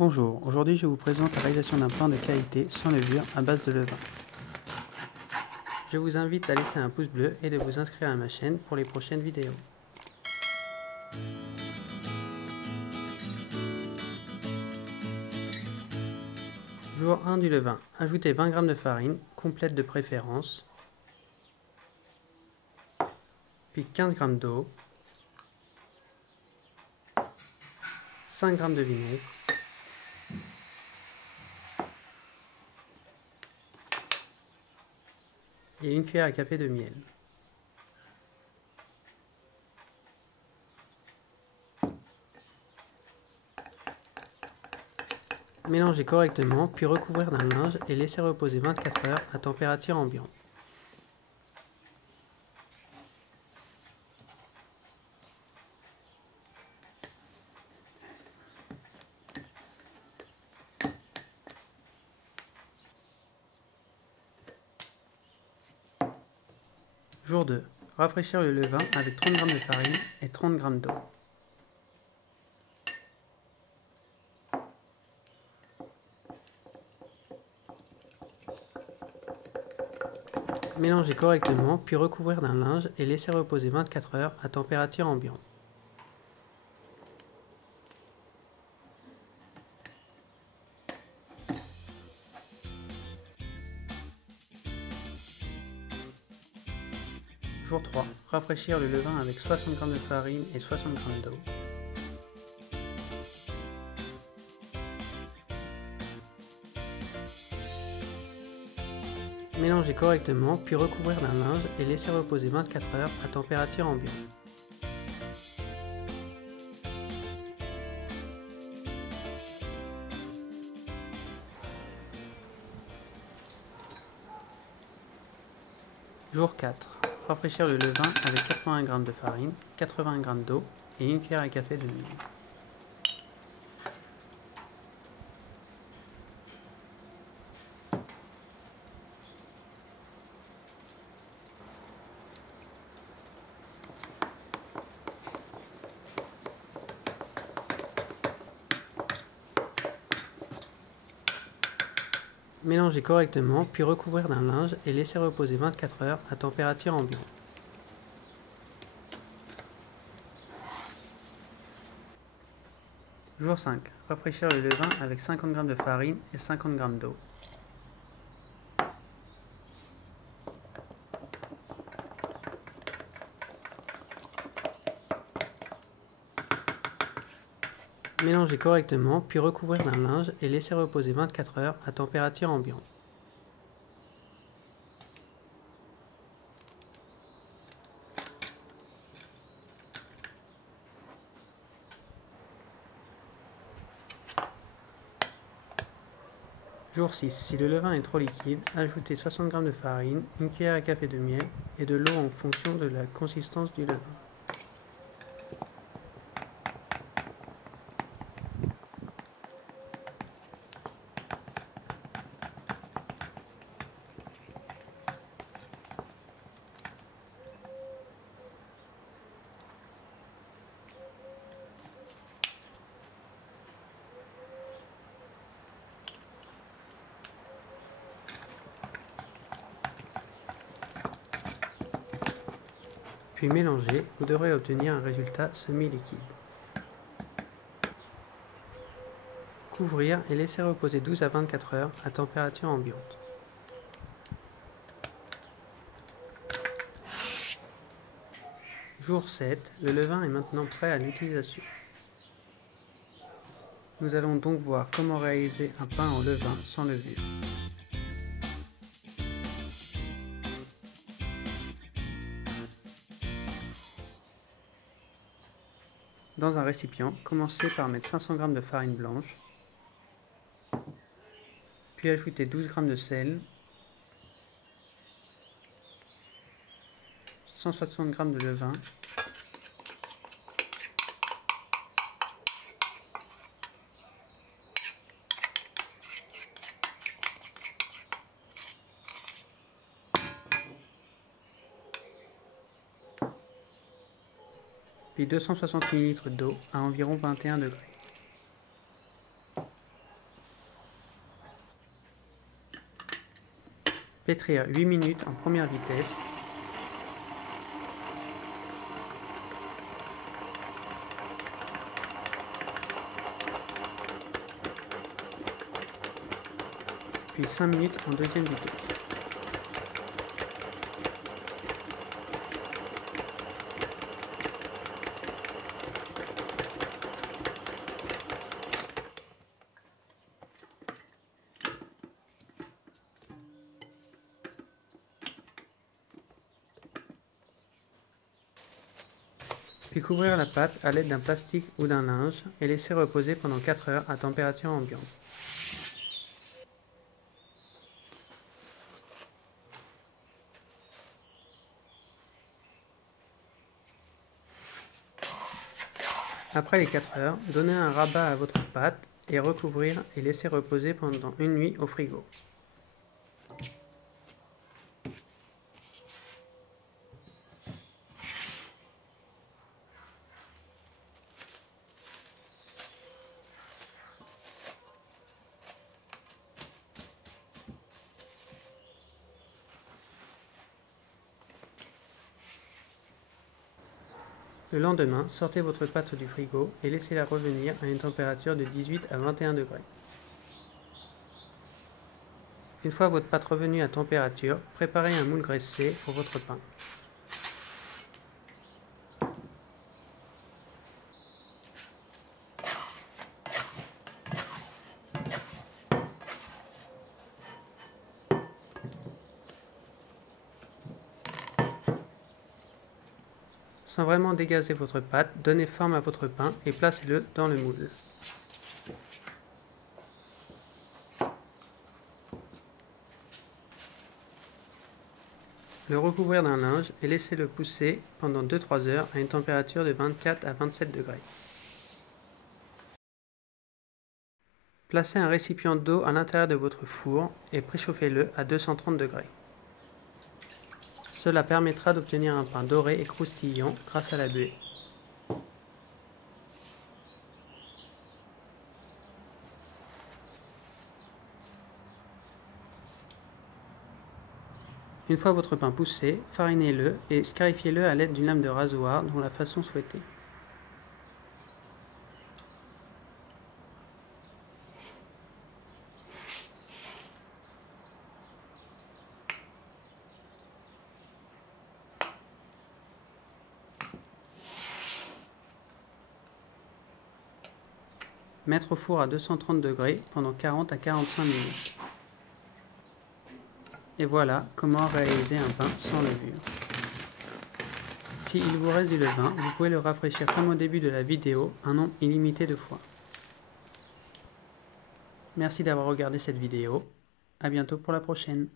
Bonjour, aujourd'hui je vous présente la réalisation d'un pain de qualité sans levure à base de levain. Je vous invite à laisser un pouce bleu et de vous inscrire à ma chaîne pour les prochaines vidéos. Jour 1 du levain. Ajoutez 20 g de farine, complète de préférence, puis 15 g d'eau, 5 g de vinaigre, et 1 cuillère à café de miel. Mélangez correctement, puis recouvrir d'un linge et laissez reposer 24 heures à température ambiante. Jour 2. Rafraîchir le levain avec 30 g de farine et 30 g d'eau. Mélangez correctement, puis recouvrir d'un linge et laissez reposer 24 heures à température ambiante. Jour 3. Rafraîchir le levain avec 60 g de farine et 60 g d'eau. Mélangez correctement, puis recouvrir d'un linge et laissez reposer 24 heures à température ambiante. Jour 4. Rafraîchir le levain avec 80 g de farine, 80 g d'eau et 1 cuillère à café de miel. Mélangez correctement, puis recouvrir d'un linge et laissez reposer 24 heures à température ambiante. Jour 5. Rafraîchir le levain avec 50 g de farine et 50 g d'eau. Mélangez correctement, puis recouvrir d'un linge et laissez reposer 24 heures à température ambiante. Jour 6. Si le levain est trop liquide, ajoutez 60 g de farine, 1 cuillère à café de miel et de l'eau en fonction de la consistance du levain. Puis mélangez, vous devrez obtenir un résultat semi-liquide. Couvrir et laisser reposer 12 à 24 heures à température ambiante. Jour 7, le levain est maintenant prêt à l'utilisation. Nous allons donc voir comment réaliser un pain au levain sans levure. Dans un récipient, commencez par mettre 500 g de farine blanche, puis ajoutez 12 g de sel, 160 g de levain, puis 260 ml d'eau à environ 21 degrés. Pétrir 8 minutes en première vitesse. Puis 5 minutes en deuxième vitesse. Puis couvrir la pâte à l'aide d'un plastique ou d'un linge et laisser reposer pendant 4 heures à température ambiante. Après les 4 heures, donnez un rabat à votre pâte et recouvrir et laisser reposer pendant une nuit au frigo. Le lendemain, sortez votre pâte du frigo et laissez-la revenir à une température de 18 à 21 degrés. Une fois votre pâte revenue à température, préparez un moule graissé pour votre pain. Sans vraiment dégazer votre pâte, donnez forme à votre pain et placez-le dans le moule. Le recouvrir d'un linge et laissez-le pousser pendant 2-3 heures à une température de 24 à 27 degrés. Placez un récipient d'eau à l'intérieur de votre four et préchauffez-le à 230 degrés. Cela permettra d'obtenir un pain doré et croustillant grâce à la buée. Une fois votre pain poussé, farinez-le et scarifiez-le à l'aide d'une lame de rasoir dans la façon souhaitée. Mettre au four à 230 degrés pendant 40 à 45 minutes. Et voilà comment réaliser un pain sans levure. S'il vous reste du levain, vous pouvez le rafraîchir comme au début de la vidéo, un nombre illimité de fois. Merci d'avoir regardé cette vidéo. À bientôt pour la prochaine.